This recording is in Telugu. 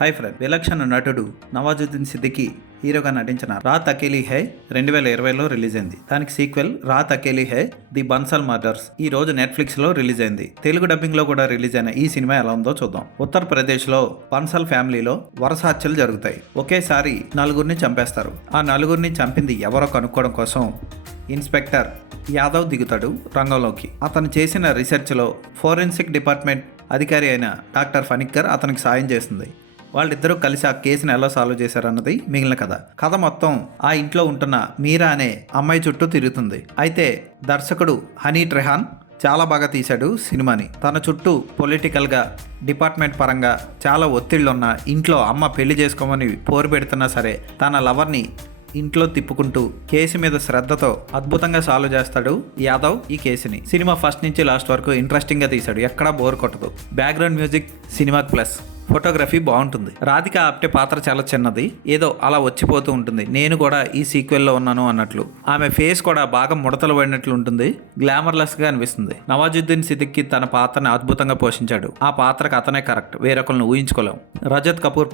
హాయ్ ఫ్రెండ్, విలక్షణ నటుడు నవాజుద్దీన్ సిద్దికీ హీరోగా నటించిన రాత్ అకేలీ హై 2020లో రిలీజ్ అయింది. దానికి sequel Raat Akeli Hai the Bansal murders ఈ రోజు నెట్ఫ్లిక్స్ లో రిలీజ్ అయింది. తెలుగు డబ్బింగ్ లో కూడా రిలీజ్ అయిన ఈ సినిమా ఎలా ఉందో చూద్దాం. ఉత్తరప్రదేశ్ లో బన్సల్ ఫ్యామిలీలో వరుస హత్యలు జరుగుతాయి. ఒకేసారి నలుగురిని చంపేస్తారు. ఆ నలుగురిని చంపింది ఎవరో కనుక్కోవడం కోసం ఇన్స్పెక్టర్ యాదవ్ దిగుతాడు రంగంలోకి. అతను చేసిన రీసెర్చ్లో ఫోరెన్సిక్ డిపార్ట్మెంట్ అధికారి అయిన డాక్టర్ ఫణిక్కర్ అతనికి సాయం చేస్తుంది. వాళ్ళిద్దరూ కలిసి ఆ కేసును ఎలా సాల్వ్ చేశారన్నది మిగిలిన కథ మొత్తం ఆ ఇంట్లో ఉంటున్న మీరా అనే అమ్మాయి చుట్టూ తిరుగుతుంది. అయితే దర్శకుడు హనీ ట్రెహాన్ చాలా బాగా తీశాడు సినిమాని. తన చుట్టూ పొలిటికల్గా డిపార్ట్మెంట్ పరంగా చాలా ఒత్తిళ్ళున్న ఇంట్లో అమ్మ పెళ్లి చేసుకోమని పోరు పెడుతున్నా సరే తన లవర్ని ఇంట్లో తిప్పుకుంటూ కేసు మీద శ్రద్ధతో అద్భుతంగా సాల్వ్ చేస్తాడు యాదవ్ ఈ కేసుని. సినిమా ఫస్ట్ నుంచి లాస్ట్ వరకు ఇంట్రెస్టింగ్ గా తీశాడు, ఎక్కడా బోర్ కొట్టదు. Background music cinema plus photography బాగుంటుంది. రాధిక ఆప్టే పాత్ర చాలా చిన్నది, ఏదో అలా వచ్చిపోతూ ఉంటుంది. నేను కూడా ఈ సీక్వెల్లో ఉన్నాను అన్నట్లు. ఆమె ఫేస్ కూడా బాగా ముడతలు పడినట్లు ఉంటుంది, గ్లామర్లెస్ గా అనిపిస్తుంది. నవాజుద్దీన్ సిద్దికీ తన పాత్రని అద్భుతంగా పోషించాడు. ఆ పాత్రకు అతనే కరెక్ట్, వేరొకరిని ఊహించుకోలేం. రజత్ కపూర్